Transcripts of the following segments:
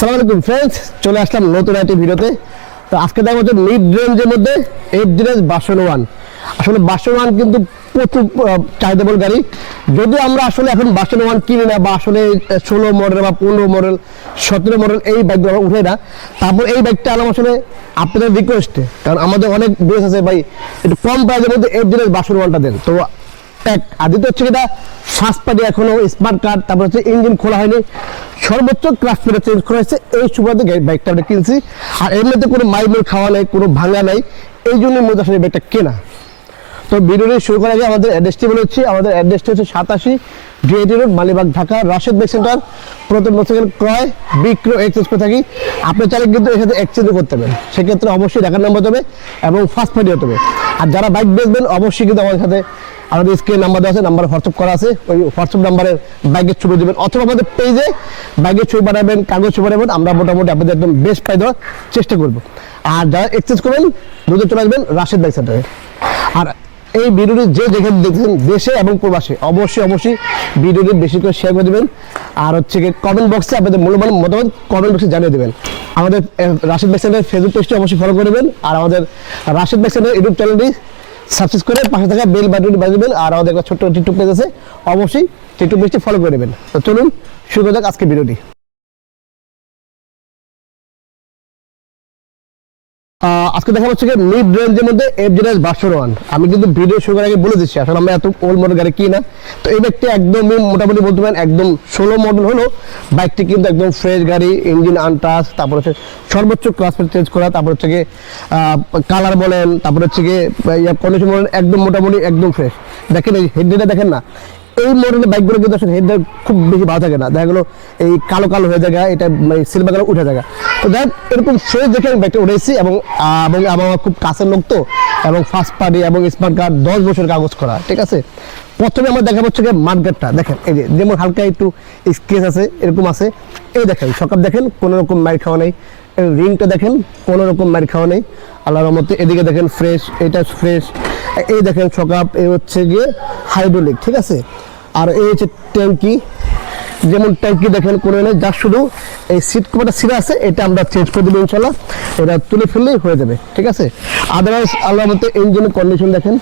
আসসালামু আলাইকুম ফ্রেন্ডস, চলে আসলাম নতুন একটি ভিডিওতে। তো আজকে দেখা হচ্ছে মিড রেঞ্জের মধ্যে এফজেড ভার্সন 1। আসলে ভার্সন 1 কিন্তু প্রচুর চাহিদাবল গাড়ি। যদিও আমরা আসলে এখন ভার্সন 1 কিনি না, বা আসলে 16 মডেল বা 15 মডেল 17 মডেল এই বাইকগুলো আমরা উঠে না। তারপর এই বাইকটা আনলাম আসলে আপনাদের রিকোয়েস্টে, কারণ আমাদের অনেক বেস আছে ভাই, একটু কম প্রাইসের মধ্যে এফজেড ভার্সন 1টা দেন। তো এক আদিত্য হচ্ছে এটা ফার্স্ট পার্টি, এখনো স্মার্ট কার্ড, তারপর হচ্ছে ইঞ্জিন খোলা হয়নি, সর্বোচ্চ ক্লাস প্লেটে চেঞ্জ করা হয়েছে। এই সুবাদে বাইকটা আমরা কিনছি। আর এর মধ্যে কোনো মাইল খাওয়া নেই, কোনো ভাঙা নাই, এই জন্যই মধ্যে আসলে বাইকটা কেনা। তো ভিডিওটি শুরু করার আগে আমাদের অ্যাড্রেসটি বলে হচ্ছে, আমাদের অ্যাড্রেসটি হচ্ছে 87 DIT road, Malibagh, Dhaka, Rashed bike centre. পুরাতন মোটরসাইকেল ক্রয় বিক্রয় এক্সচেঞ্জ করে থাকি। আপনি চাইলে কিন্তু এর সাথে এক্সচেঞ্জও করতে পারবেন, সেক্ষেত্রে অবশ্যই ঢাকার নাম্বার হবে এবং ফার্স্ট পার্টি হতে হবে। আর যারা বাইক বেচবেন অবশ্যই কিন্তু আমাদের সাথে, আমাদের স্ক্রিনে নাম্বার দেওয়া আছে, নাম্বার হোয়াটসঅ্যাপ করা আছে, ওই হোয়াটসঅ্যাপ নাম্বারের বাইকের ছবি দেবেন, অথবা আমাদের পেজে বাইকের ছবি পাঠাবেন, কাগজ ছবি পাঠাবেন। আমরা মোটামুটি আপনাদের একদম বেস্ট প্রাইস দেওয়ার চেষ্টা করব। আর যারা এক্সচেঞ্জ করবেন দ্রুত চলে আসবেন রাশেদ বাইক সেন্টারে। আর এই ভিডিওটি যে যেখানে দেখছেন দেশে এবং প্রবাসে, অবশ্যই ভিডিওটি বেশি করে শেয়ার করে দেবেন। আর হচ্ছে কমেন্ট বক্সে আপনাদের মূল্যবান মতামত কমেন্ট বক্সে জানিয়ে দেবেন। আমাদের রাশেদ বাইক সেন্টারের ফেসবুক পেজটি অবশ্যই ফলো করে দেবেন। আর আমাদের রাশেদ বাইক সেন্টার ইউটিউব চ্যানেলটি সাবস্ক্রাইব করে পাশে থাকা বেল বাটনটি বাজিয়ে দেবেন। আর আমাদের একটা ছোট্ট টিকটক পেজ আছে, অবশ্যই টিকটক পেজটি ফলো করে দেবেন। তো চলুন শুরু করা যাক আজকে ভিডিওটি। আজকে দেখা হচ্ছে মিড রেঞ্জের মধ্যে এফজেড ভার্সন 1। আমি কিন্তু ভিডিও শুরু করার আগে বলে দিচ্ছি, আসলে আমরা এত ওল্ড মডেল গাড়ি কিনা। তো এই বাইকটি একদমই মোটামুটি বলতে পারেন একদম 16 মডেল হলো বাইকটি কিন্তু একদম ফ্রেশ গাড়ি, ইঞ্জিন আনটাচ, তারপর হচ্ছে সর্বোচ্চ ক্লাস চেঞ্জ করা, তারপর হচ্ছে গিয়ে কালার বলেন, তারপর হচ্ছে গিয়ে কন্ডিশন বলেন, একদম মোটামুটি একদম ফ্রেশ। দেখেন এই হেডলাইটটা দেখেন না, এই মডেলের বাইকগুলো কিন্তু আসলে হেডলাইট খুব বেশি ভালো থাকে না, দেখা গেলো এই কালো কালো হয়ে যায়, এটা সিলভার কালার উঠে যায়। তো দেখ এরকম ফ্রেশ দেখে আমি বাইকটা উঠেছি। এবং আমার খুব কাছের লোক তো, এবং ফার্স্ট পার্টি এবং স্মার্ট কার্ড 10 বছর কাগজ করা, ঠিক আছে। প্রথমে আমার দেখা হচ্ছে যে মার্কেটটা দেখেন, এই যে যেমন হালকা একটু স্কেচ আছে, এরকম আছে। এই দেখেন সকাপ দেখেন, কোনো রকম মার খাওয়া নেই। রিংটা দেখেন, কোনো রকম মার খাওয়া নেই আল্লাহর রহমতে। এদিকে দেখেন ফ্রেশ, এটা ফ্রেশ। এই দেখেন সকাপ, এই হচ্ছে গিয়ে হাইড্রোলিক, ঠিক আছে। আর এই হচ্ছে ট্যাঙ্কি, যেমন ট্যাঙ্কি দেখেন কোনো নেই, যা শুধু এই সিট কভারটা ছিঁড়া আছে, এটা আমরা চেঞ্জ করে দেবো ইনশাল্লাহ। এটা তুলে ফেললেই হয়ে যাবে, ঠিক আছে। আদারওয়াইজ আল্লাহর মতো ইঞ্জিনের কন্ডিশন দেখেন।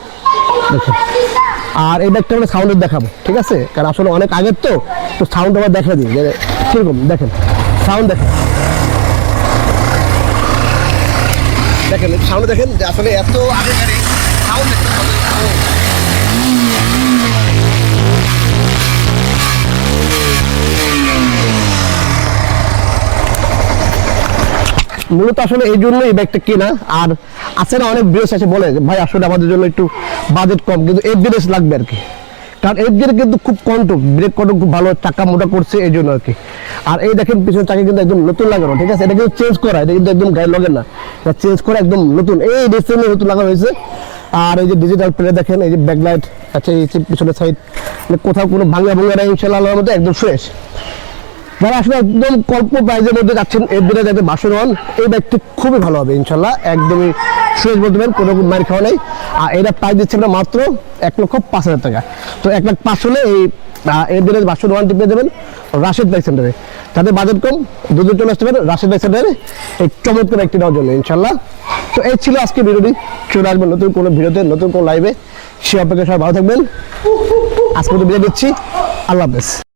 আর এই ব্যাগটা আমরা সাউন্ডের দেখাবো, ঠিক আছে, কারণ আসলে অনেক আগের তো সাউন্ড আবার দেখা দিই যে কীরকম। দেখেন সাউন্ড দেখেন, সাউন্ড দেখেন যে আসলে এত আগে গাড়ি সাউন্ড দেখেন। মূলত আসলে এই জন্য এই বাইকটা কেনা। আর আছে না অনেক ব্রেস আছে বলে ভাই আসলে আমাদের জন্য একটু বাজেট কম, কিন্তু এফজেড লাগবে আর কি। কারণ এফজেড কিন্তু খুব কন্ট্রোল, ব্রেক কন্ট্রোল খুব ভালো, চাকা মোটা করছে এই জন্য আর কি। আর এই দেখেন পিছনের চাকা কিন্তু একদম নতুন লাগানো, ঠিক আছে। এটা কিন্তু চেঞ্জ করা, এটা কিন্তু একদম গাড়ি লগেন না, এটা চেঞ্জ করা একদম নতুন, এই রিসেন্টলি নতুন লাগানো হয়েছে। আর এই যে ডিজিটাল প্লেট দেখেন, এই যে ব্যাকলাইট, আচ্ছা এই পিছনের সাইড, কোথাও কোনো ভাঙা নেই ইনশাআল্লাহ মধ্যে একদম ফ্রেশ। যারা আসলে একদম অল্প প্রাইজের মধ্যে যাচ্ছেন এফজেড যাতে ভার্সন 1, এই বাইকটি খুবই ভালো হবে ইনশাল্লাহ, একদমই ফ্রেশ বলতে পারেন, কোনো রকম মার খাওয়া নেই। আর এটা প্রাইস দিচ্ছে আমরা মাত্র 1,05,000 টাকা। তো 1,05,000 হলে এই এফজেড ভার্সন 1 পেয়ে দেবেন রাশেদ বাইক সেন্টারে। যাদের বাজেট কম দুটো চলে আসতে পারেন রাশেদ বাইক সেন্টারে এই চমৎকার বাইকটি নেওয়ার জন্য ইনশাল্লাহ। তো এই ছিল আজকে ভিডিওটি। চলে আসবেন নতুন কোনো ভিডিওতে, নতুন কোনো লাইভে। সে অপেক্ষা সবাই ভালো থাকবেন। আজকে তো বিদায় দিচ্ছি, আল্লাহ হাফেজ।